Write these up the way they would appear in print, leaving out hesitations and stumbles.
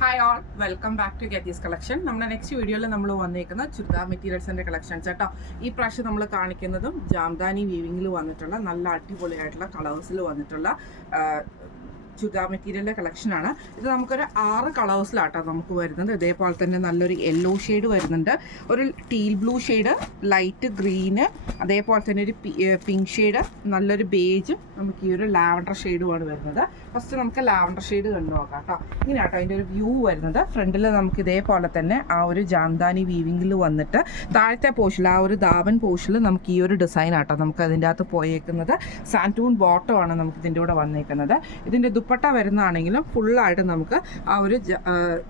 Hi all, welcome back to ഗെറ്റീസ് collection. നമ്മുടെ next വീഡിയോയിൽ നമ്മൾ വന്നേക്കുന്ന ചുരിദാർ മെറ്റീരിയൽസിൻ്റെ കളക്ഷൻസ് കേട്ടോ. ഈ പ്രാവശ്യം നമ്മൾ കാണിക്കുന്നതും ജാംദാനി വീവിങ്ങിൽ വന്നിട്ടുള്ള നല്ല അടിപൊളിയായിട്ടുള്ള കളേഴ്സിൽ വന്നിട്ടുള്ള ചുരിദാർ മെറ്റീരിയലിൻ്റെ കളക്ഷനാണ്. ഇത് നമുക്കൊരു 6 കളേഴ്സിലാട്ടോ നമുക്ക് വരുന്നത്. ഇതേപോലെ തന്നെ നല്ലൊരു യെല്ലോ ഷെയ്ഡ് വരുന്നുണ്ട്, ഒരു teal blue shade, light green, അതേപോലെ തന്നെ ഒരു പിങ്ക് ഷെയ്ഡ്, നല്ലൊരു ബേജ്, നമുക്ക് ഈ ഒരു ലാവൻഡർ ഷെയ്ഡുമാണ് വരുന്നത്. ഫസ്റ്റ് നമുക്ക് ലാവൻഡർ ഷെയ്ഡ് കണ്ടു നോക്കാം കേട്ടോ. ഇങ്ങനെയാട്ടോ അതിൻ്റെ ഒരു വ്യൂ വരുന്നത്. ഫ്രണ്ടിൽ നമുക്ക് ഇതേപോലെ തന്നെ ആ ഒരു ജാംദാനി വീവിങ്ങിൽ വന്നിട്ട് താഴത്തെ പോർഷനിൽ ആ ഒരു ദാവൻ പോർഷനിൽ നമുക്ക് ഈ ഒരു ഡിസൈൻ ആട്ടോ നമുക്ക് അതിൻ്റെ അകത്ത് പോയേക്കുന്നത്. സാൻറ്റൂൺ ബോട്ടമാണ് നമുക്ക് ഇതിൻ്റെ കൂടെ വന്നേക്കുന്നത്. ഇതിൻ്റെ ദുപ്പട്ട വരുന്നതാണെങ്കിലും ഫുള്ളായിട്ട് നമുക്ക് ആ ഒരു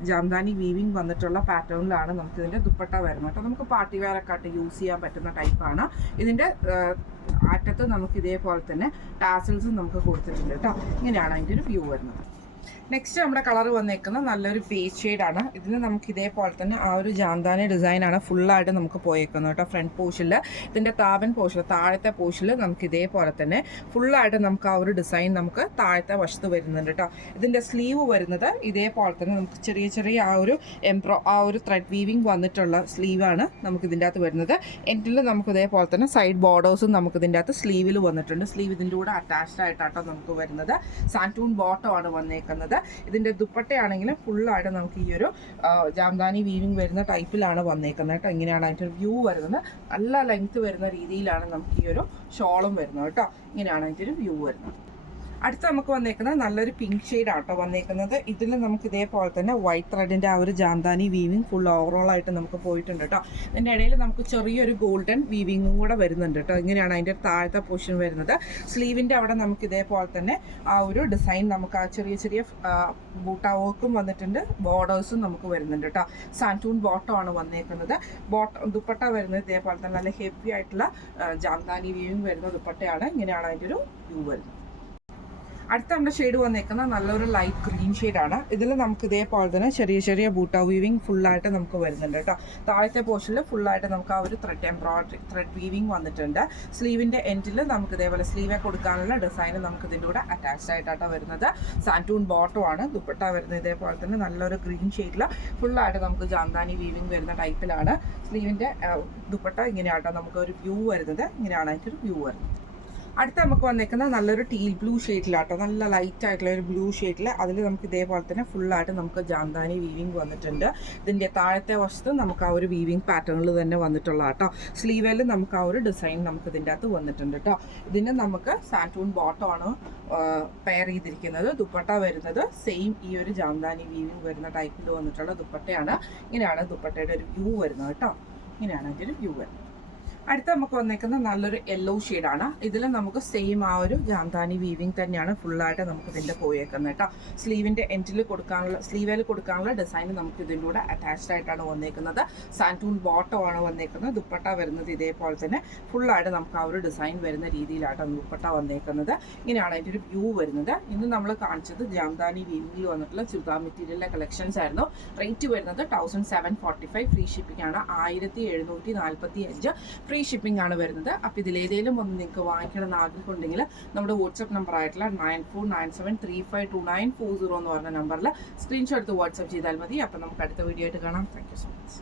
ജാംദാനി വീവിങ് വന്നിട്ടുള്ള പാറ്റേണിലാണ് നമുക്ക് ഇതിൻ്റെ ദുപ്പട്ട വരുന്നത് കേട്ടോ. നമുക്ക് പാർട്ടി വെയറൊക്കെ ആയിട്ട് യൂസ് ചെയ്യാൻ പറ്റുന്ന ടൈപ്പാണ്. ഇതിൻ്റെ അറ്റത്ത് നമുക്ക് ഇതേപോലെ തന്നെ ടാസൽസും നമുക്ക് കൊടുത്തിട്ടുണ്ട് കേട്ടോ. ഇങ്ങനെയാണ് അതിൻ്റെ ഒരു വ്യൂ വരുന്നത്. നെക്സ്റ്റ് നമ്മുടെ കളർ വന്നേക്കുന്നത് നല്ലൊരു ബേസ് ഷെയ്ഡാണ്. ഇതിന് നമുക്ക് ഇതേപോലെ തന്നെ ആ ഒരു ജാംദാനി ഡിസൈനാണ് ഫുള്ളായിട്ട് നമുക്ക് പോയേക്കുന്നത് കേട്ടോ. ഫ്രണ്ട് പോർഷനിൽ ഇതിൻ്റെ താവൻ പോർഷനിൽ താഴത്തെ പോർഷനിൽ നമുക്ക് ഇതേപോലെ തന്നെ ഫുള്ളായിട്ട് നമുക്ക് ആ ഒരു ഡിസൈൻ നമുക്ക് താഴത്തെ വശത്ത് വരുന്നുണ്ട് കേട്ടോ. ഇതിൻ്റെ സ്ലീവ് വരുന്നത് ഇതേപോലെ തന്നെ നമുക്ക് ചെറിയ ചെറിയ ആ ഒരു ത്രെഡ് വീവിങ് വന്നിട്ടുള്ള സ്ലീവാണ് നമുക്ക് ഇതിൻ്റെ അകത്ത് വരുന്നത്. എൻഡിൽ നമുക്ക് ഇതേപോലെ തന്നെ സൈഡ് ബോർഡേഴ്സും നമുക്ക് ഇതിൻ്റെ അകത്ത് സ്ലീവിൽ വന്നിട്ടുണ്ട്. സ്ലീവ് ഇതിൻ്റെ കൂടെ അറ്റാച്ച്ഡ് ആയിട്ടാട്ടോ നമുക്ക് വരുന്നത്. സാൻറ്റൂൺ ബോട്ടമാണ് വന്നേക്കുന്നത്. ഇതിൻ്റെ ദുപ്പട്ടയാണെങ്കിലും ഫുള്ളായിട്ട് നമുക്ക് ഈ ഒരു ജാംദാനി വീവിങ് വരുന്ന ടൈപ്പിലാണ് വന്നേക്കുന്നത് കേട്ടോ. ഇങ്ങനെയാണ് അതിൻ്റെ വ്യൂ വരുന്നത്. നല്ല ലെങ്ത് വരുന്ന രീതിയിലാണ് നമുക്ക് ഈ ഒരു ഷോളും വരുന്നത് കേട്ടോ. ഇങ്ങനെയാണ് അതിൻ്റെ ഒരു വ്യൂ വരുന്നത്. അടുത്ത് നമുക്ക് വന്നേക്കുന്നത് നല്ലൊരു പിങ്ക് ഷെയ്ഡ് ആട്ടോ വന്നേക്കുന്നത്. ഇതിൽ നമുക്ക് ഇതേപോലെ തന്നെ വൈറ്റ് ത്രെഡിൻ്റെ ആ ഒരു ജാംദാനി വീവിങ് ഫുൾ ഓവറോൾ ആയിട്ട് നമുക്ക് പോയിട്ടുണ്ട് കേട്ടോ. ഇതിൻ്റെ ഇടയിൽ നമുക്ക് ചെറിയൊരു ഗോൾഡൻ വീവിങ്ങും കൂടെ വരുന്നുണ്ട് കേട്ടോ. ഇങ്ങനെയാണ് അതിൻ്റെ താഴത്തെ പോർഷൻ വരുന്നത്. സ്ലീവിൻ്റെ അവിടെ നമുക്ക് ഇതേപോലെ തന്നെ ആ ഒരു ഡിസൈൻ നമുക്ക് ആ ചെറിയ ചെറിയ ബൂട്ട വർക്കും വന്നിട്ടുണ്ട്, ബോർഡേഴ്സും നമുക്ക് വരുന്നുണ്ട് കേട്ടോ. സാൻറ്റൂൺ ബോട്ടമാണ് വന്നേക്കുന്നത്. ദുപ്പട്ട വരുന്നത് ഇതേപോലെ തന്നെ നല്ല ഹെവി ആയിട്ടുള്ള ജാംദാനി വീവിങ് വരുന്ന ദുപ്പട്ടയാണ്. ഇങ്ങനെയാണ് അതിൻ്റെ ഒരു വ്യൂ വരുന്നത്. അടുത്ത നമ്മുടെ ഷെയ്ഡ് വന്നേക്കുന്നത് നല്ലൊരു ലൈറ്റ് ഗ്രീൻ ഷെയ്ഡാണ്. ഇതിൽ നമുക്ക് ഇതേപോലെ തന്നെ ചെറിയ ചെറിയ ബൂട്ട വീവിങ് ഫുള്ളായിട്ട് നമുക്ക് വരുന്നുണ്ട് കേട്ടോ. താഴത്തെ പോർഷനിൽ ഫുള്ളായിട്ട് നമുക്ക് ആ ഒരു ത്രെഡ് വീവിങ് വന്നിട്ടുണ്ട്. സ്ലീവിൻ്റെ എൻഡിൽ നമുക്ക് ഇതേപോലെ സ്ലീവെ കൊടുക്കാനുള്ള ഡിസൈൻ നമുക്ക് ഇതിൻ്റെ കൂടെ അറ്റാച്ച്ഡ് ആയിട്ടാണ് വരുന്നത്. സാൻറ്റൂൺ ബോട്ടമാണ്. ദുപ്പട്ട വരുന്നത് ഇതേപോലെ തന്നെ നല്ലൊരു ഗ്രീൻ ഷെയ്ഡിൽ ഫുള്ളായിട്ട് നമുക്ക് ജാംദാനി വീവിങ് വരുന്ന ടൈപ്പിലാണ്. സ്ലീവിൻ്റെ ദുപ്പട്ട ഇങ്ങനെയാട്ടോ നമുക്ക് ഒരു വ്യൂ വരുന്നത്. ഇങ്ങനെയാണ് അതിൻ്റെ ഒരു വ്യൂ വരുന്നത്. അടുത്ത നമുക്ക് വന്നേക്കുന്നത് നല്ലൊരു ടീൽ ബ്ലൂ ഷെയ്ഡിലാട്ടോ, നല്ല ലൈറ്റ് ആയിട്ടുള്ള ഒരു ബ്ലൂ ഷെയ്ഡിൽ. അതിൽ നമുക്ക് ഇതേപോലെ തന്നെ ഫുള്ളായിട്ട് നമുക്ക് ജാംദാനി വീവിങ് വന്നിട്ടുണ്ട്. ഇതിൻ്റെ താഴത്തെ വശത്ത് നമുക്ക് ആ ഒരു വീവിങ് പാറ്റേണിൽ തന്നെ വന്നിട്ടുള്ള കേട്ടോ. സ്ലീവേൽ നമുക്ക് ആ ഒരു ഡിസൈൻ നമുക്ക് ഇതിൻ്റെ അകത്ത് വന്നിട്ടുണ്ട് കേട്ടോ. ഇതിന് നമുക്ക് സാൻറ്റൂൺ ബോട്ടമാണ് പെയർ ചെയ്തിരിക്കുന്നത്. ദുപ്പട്ട വരുന്നത് സെയിം ഈ ഒരു ജാംദാനി വീവിങ് വരുന്ന ടൈപ്പിൽ വന്നിട്ടുള്ള ദുപ്പട്ടയാണ്. ഇങ്ങനെയാണ് ദുപ്പട്ടയുടെ ഒരു വ്യൂ വരുന്നത് കേട്ടോ. ഇങ്ങനെയാണ് അതിൻ്റെ ഒരു വ്യൂ വരുന്നത്. അടുത്ത നമുക്ക് വന്നേക്കുന്നത് നല്ലൊരു യെല്ലോ ഷെയ്ഡാണ്. ഇതിൽ നമുക്ക് സെയിം ആ ഒരു ജാംദാനി വീവിങ് തന്നെയാണ് ഫുള്ളായിട്ട് നമുക്ക് ഇതിൻ്റെ പോയേക്കുന്നത് കേട്ടോ. സ്ലീവിൽ കൊടുക്കാനുള്ള ഡിസൈൻ നമുക്ക് ഇതിൻ്റെ കൂടെ അറ്റാച്ച്ഡ് ആയിട്ടാണ് വന്നേക്കുന്നത്. സാൻറ്റൂൺ ബോട്ടമാണ് വന്നേക്കുന്നത്. ദുപ്പട്ട വരുന്നത് ഇതേപോലെ തന്നെ ഫുള്ളായിട്ട് നമുക്ക് ആ ഒരു ഡിസൈൻ വരുന്ന രീതിയിലായിട്ടാണ് ദുപ്പട്ട വന്നേക്കുന്നത്. ഇങ്ങനെയാണ് അതിൻ്റെ ഒരു വ്യൂ വരുന്നത്. ഇന്ന് നമ്മൾ കാണിച്ചത് ജാംദാനി വീവിങ്ങിൽ വന്നിട്ടുള്ള ചുരിദാർ മെറ്റീരിയലിൻ്റെ കളക്ഷൻസ് ആയിരുന്നു. റേറ്റ് വരുന്നത് 1745. ഫ്രീ ഷിപ്പിംഗ് ആണ്. 1745 ഫ്രീ ഷിപ്പിംഗ് ആണ് വരുന്നത്. അപ്പോൾ ഇതിലേതെങ്കിലും ഒന്ന് നിങ്ങൾക്ക് വാങ്ങിക്കണമെന്ന് ആഗ്രഹമുണ്ടെങ്കിൽ നമ്മുടെ വാട്സപ്പ് നമ്പർ ആയിട്ടുള്ള 9497352940 എന്ന് പറഞ്ഞ നമ്പറിൽ സ്ക്രീൻഷോട്ട് എടുത്ത് വാട്സപ്പ് ചെയ്താൽ മതി. അപ്പോൾ നമുക്ക് അടുത്ത വീഡിയോ ആയിട്ട് കാണാം. Thank you so much.